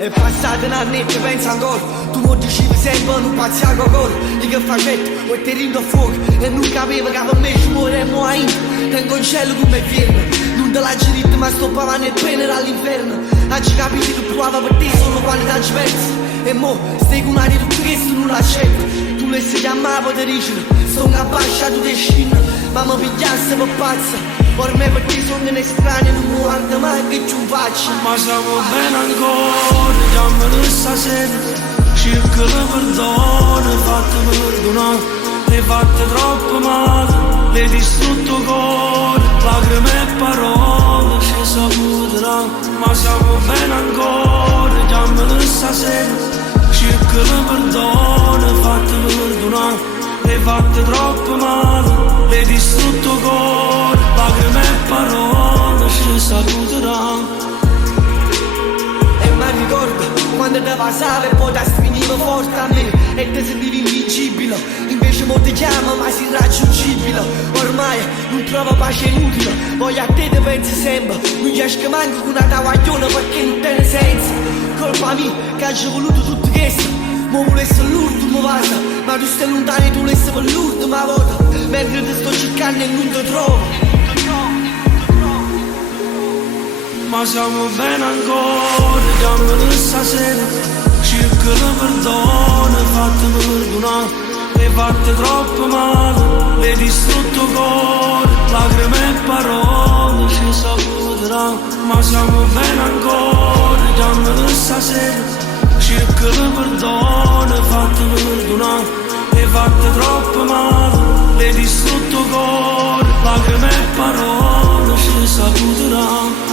È passato un anno e ci penso ancora. Tu non dicevi sempre non pazziaco ancora. Io che facetto, ho territo a fuoco. E non capivo che per me ci moremmo a India. Tengo in cielo come firme. Non te l'ha diritto ma sto pavando il pene all'inferno. Oggi capito che provava per te solo quando ti persi. E mo stai con aria tutto questo non l'accetto. Tu le si chiamava te dicono. Sono abbasciato di scina. Ma mi pigliasse per pazza. Ormai per te sono un estraneo, non mi guarda mai che ci faccio. Ma siamo bene ancora, chiamami stasera. Cerco la perdono, fatte perdonare. Le fatte troppo male, le distrutto cuore. Lacrime e parole, ci saputerà. Ma siamo bene ancora, chiamami stasera. Cerco la perdono, fatte perdonare. Le fatte troppo male, le distrutto cuore. Lacrime e parole ci saluteranno. E mi ricordo quando ti passava e poi ti stringiva forte a me e ti sentivi invincibile. Invece mo ti chiama ma sei irraggiungibile. Ormai non trovo pace inutile. Voglio a te ti pensi sempre. Non riesco manco con una tavaglione perché non tiene senso. Colpa mia che ho voluto tutto questo. Ma volessi l'ultimo vaso, ma tu stai lontano e tu volessi per l'ultima volta. Mentre ti sto cercando e non ti trovo. Ma siamo bene ancora, chiamami stasera. Cerco la perdono, fatte perdonare. Le fatte troppo male, le distrutto cuore. Lacrime e parole ci saputerà. Ma siamo bene ancora, chiamami stasera. Cerco la perdono, fatte perdonare. Le fatte troppo male, le distrutto cuore. Lacrime e parole ci saputerà.